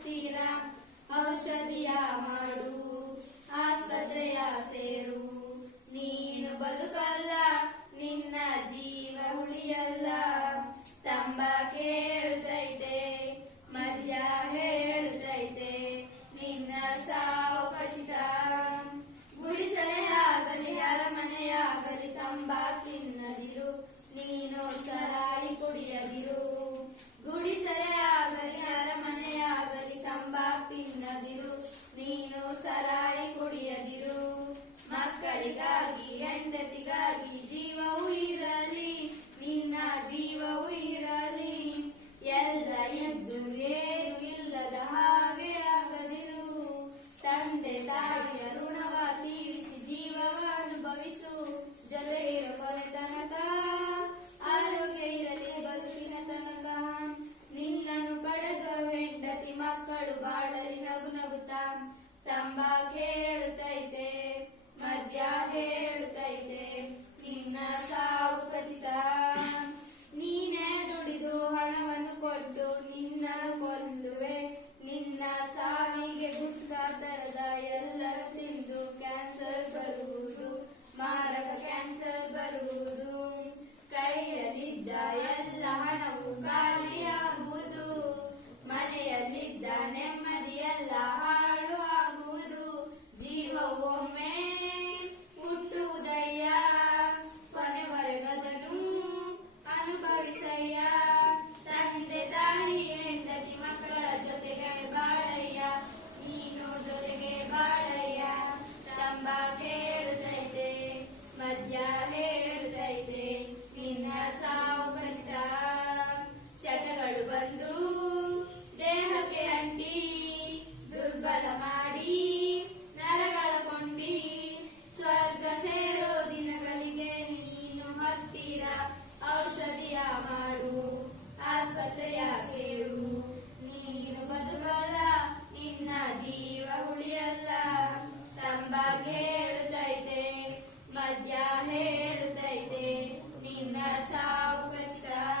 ಹತ್ತಿರ ಔಷಧಿಯ ಮಾಡು ಆಸ್ಪತ್ರೆಯ ಸೇರು. Yeah. merda y de linda sauca.